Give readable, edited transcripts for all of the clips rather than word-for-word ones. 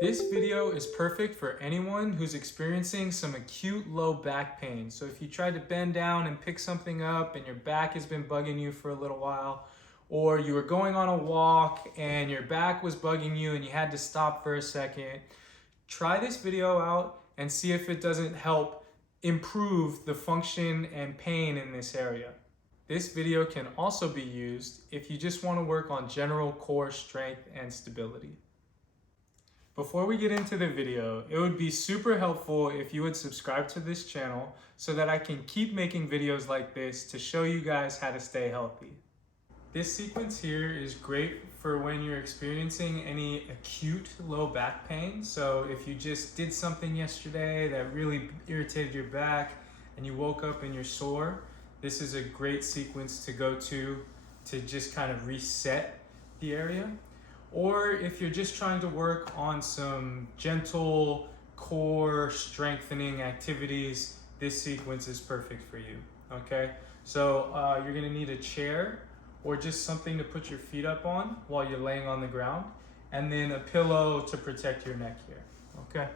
This video is perfect for anyone who's experiencing some acute low back pain. So if you tried to bend down and pick something up and your back has been bugging you for a little while, or you were going on a walk and your back was bugging you and you had to stop for a second, try this video out and see if it doesn't help improve the function and pain in this area. This video can also be used if you just want to work on general core strength and stability. Before we get into the video, it would be super helpful if you would subscribe to this channel so that I can keep making videos like this to show you guys how to stay healthy. This sequence here is great for when you're experiencing any acute low back pain. So if you just did something yesterday that really irritated your back and you woke up and you're sore, this is a great sequence to go to just kind of reset the area. Or if you're just trying to work on some gentle core strengthening activities, this sequence is perfect for you, okay? So you're gonna need a chair or just something to put your feet up on while you're laying on the ground, and then a pillow to protect your neck here, okay?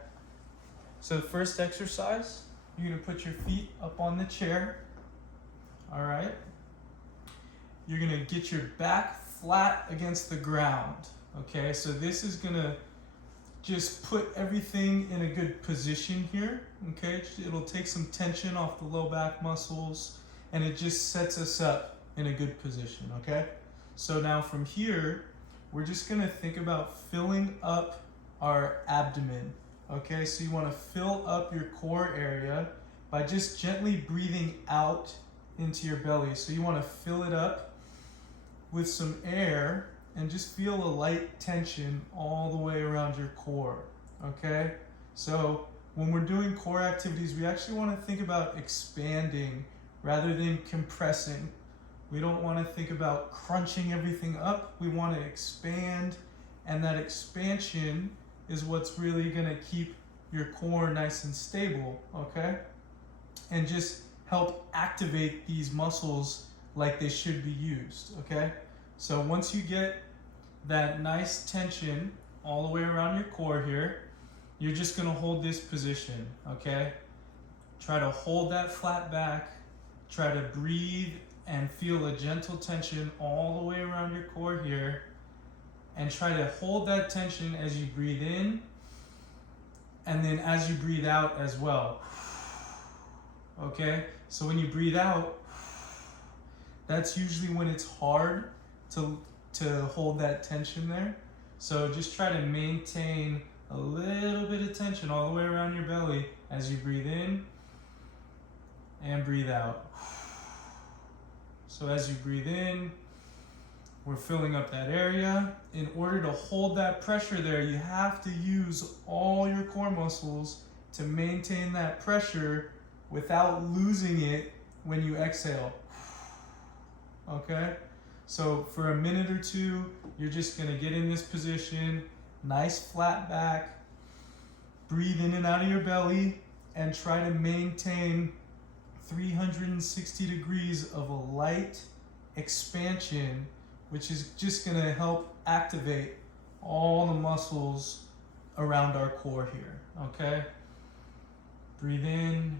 So the first exercise, you're gonna put your feet up on the chair, all right? You're gonna get your back flat against the ground. Okay, so this is gonna just put everything in a good position here, okay? It'll take some tension off the low back muscles and it just sets us up in a good position, okay? So now from here, we're just gonna think about filling up our abdomen, okay? So you wanna fill up your core area by just gently breathing out into your belly. So you wanna fill it up with some air and just feel a light tension all the way around your core, okay? So when we're doing core activities, we actually want to think about expanding rather than compressing. We don't want to think about crunching everything up. We want to expand, and that expansion is what's really going to keep your core nice and stable, okay? And just help activate these muscles like they should be used, okay? So once you get that nice tension all the way around your core here, you're just gonna hold this position, okay? Try to hold that flat back, try to breathe and feel a gentle tension all the way around your core here, and try to hold that tension as you breathe in, and then as you breathe out as well, okay? So when you breathe out, that's usually when it's hard to hold that tension there. So just try to maintain a little bit of tension all the way around your belly as you breathe in and breathe out. So as you breathe in, we're filling up that area. In order to hold that pressure there, you have to use all your core muscles to maintain that pressure without losing it when you exhale, okay? So for a minute or two, you're just gonna get in this position, nice flat back, breathe in and out of your belly, and try to maintain 360 degrees of a light expansion, which is just gonna help activate all the muscles around our core here, okay? Breathe in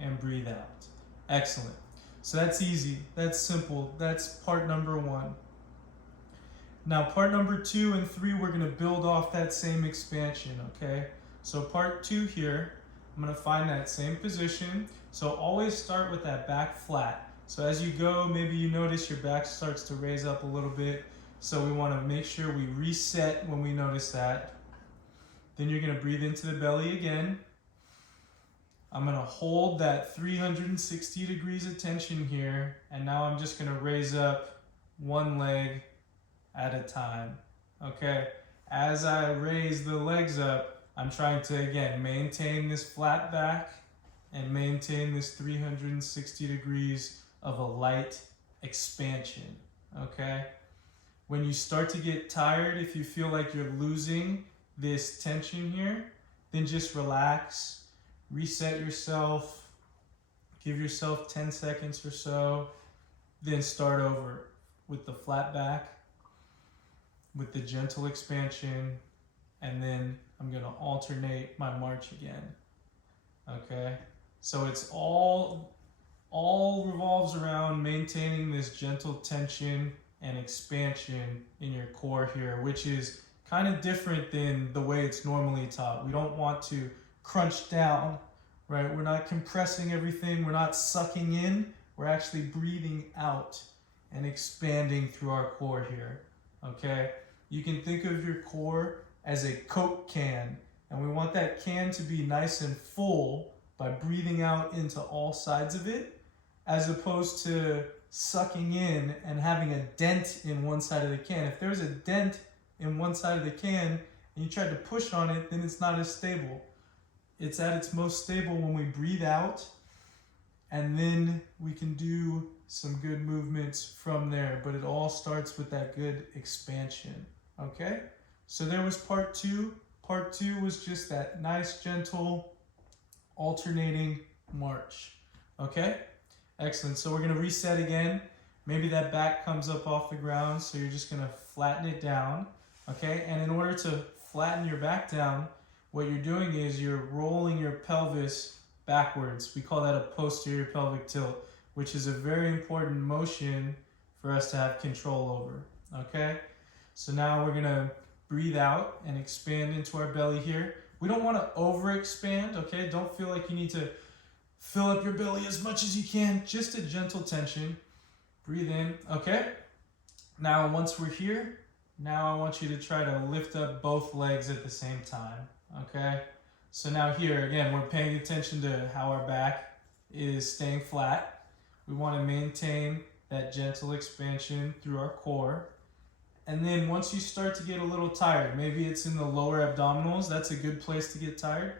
and breathe out. Excellent. So that's easy, that's simple, that's part number one. Now part number 2 and 3, we're gonna build off that same expansion, okay? So part 2 here, I'm gonna find that same position. So always start with that back flat. So as you go, maybe you notice your back starts to raise up a little bit. So we wanna make sure we reset when we notice that. Then you're gonna breathe into the belly again. I'm gonna hold that 360 degrees of tension here, and now I'm just gonna raise up one leg at a time, okay? As I raise the legs up, I'm trying to, again, maintain this flat back and maintain this 360 degrees of a light expansion, okay? When you start to get tired, if you feel like you're losing this tension here, then just relax. Reset yourself, give yourself 10 seconds or so, then start over with the flat back, with the gentle expansion, and then I'm gonna alternate my march again. Okay, so it's all revolves around maintaining this gentle tension and expansion in your core here, which is kind of different than the way it's normally taught. We don't want to crunch down, right? We're not compressing everything, we're not sucking in, we're actually breathing out and expanding through our core here, okay? You can think of your core as a Coke can, and we want that can to be nice and full by breathing out into all sides of it, as opposed to sucking in and having a dent in one side of the can. If there's a dent in one side of the can and you tried to push on it, then it's not as stable. It's at its most stable when we breathe out, and then we can do some good movements from there, but it all starts with that good expansion, okay? So there was part two. Part two was just that nice, gentle, alternating march, okay? Excellent. So we're gonna reset again. Maybe that back comes up off the ground, so you're just gonna flatten it down, okay? And in order to flatten your back down, what you're doing is you're rolling your pelvis backwards. We call that a posterior pelvic tilt, which is a very important motion for us to have control over, okay? So now we're gonna breathe out and expand into our belly here. We don't wanna over-expand, okay? Don't feel like you need to fill up your belly as much as you can, just a gentle tension. Breathe in, okay? Now, once we're here, now I want you to try to lift up both legs at the same time, okay? So now here, again, we're paying attention to how our back is staying flat. We want to maintain that gentle expansion through our core. And then once you start to get a little tired, maybe it's in the lower abdominals, that's a good place to get tired,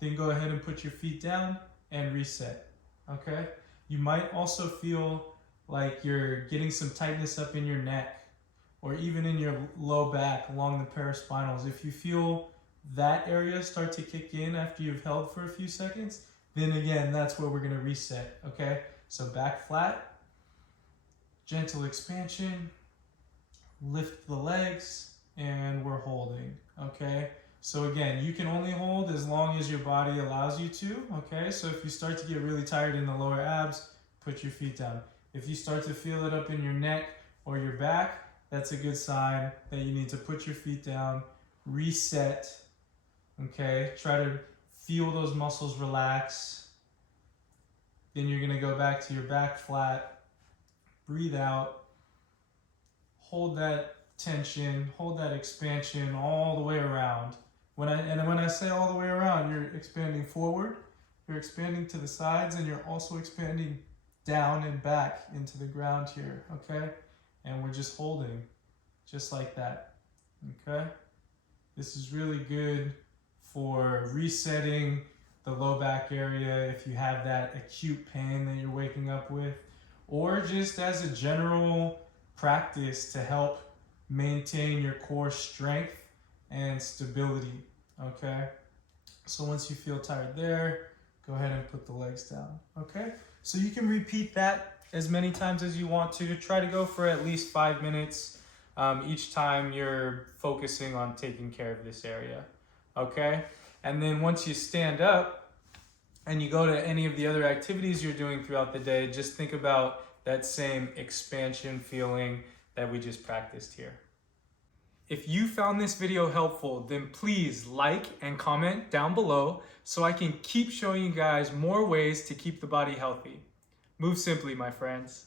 then go ahead and put your feet down and reset, okay? You might also feel like you're getting some tightness up in your neck or even in your low back along the paraspinals. If you feel that area start to kick in after you've held for a few seconds, then again, that's where we're gonna reset, okay? So back flat, gentle expansion, lift the legs, and we're holding, okay? So again, you can only hold as long as your body allows you to, okay? So if you start to get really tired in the lower abs, put your feet down. If you start to feel it up in your neck or your back, that's a good sign that you need to put your feet down, reset, okay? Try to feel those muscles relax. Then you're gonna go back to your back flat, breathe out, hold that tension, hold that expansion all the way around. When I say all the way around, you're expanding forward, you're expanding to the sides, and you're also expanding down and back into the ground here, okay? And we're just holding, just like that, okay? This is really good for resetting the low back area if you have that acute pain that you're waking up with, or just as a general practice to help maintain your core strength and stability, okay? So once you feel tired there, go ahead and put the legs down, okay? So you can repeat that as many times as you want to. Try to go for at least 5 minutes each time you're focusing on taking care of this area, okay? And then once you stand up and you go to any of the other activities you're doing throughout the day, just think about that same expansion feeling that we just practiced here. If you found this video helpful, then please like and comment down below so I can keep showing you guys more ways to keep the body healthy. Move simply, my friends.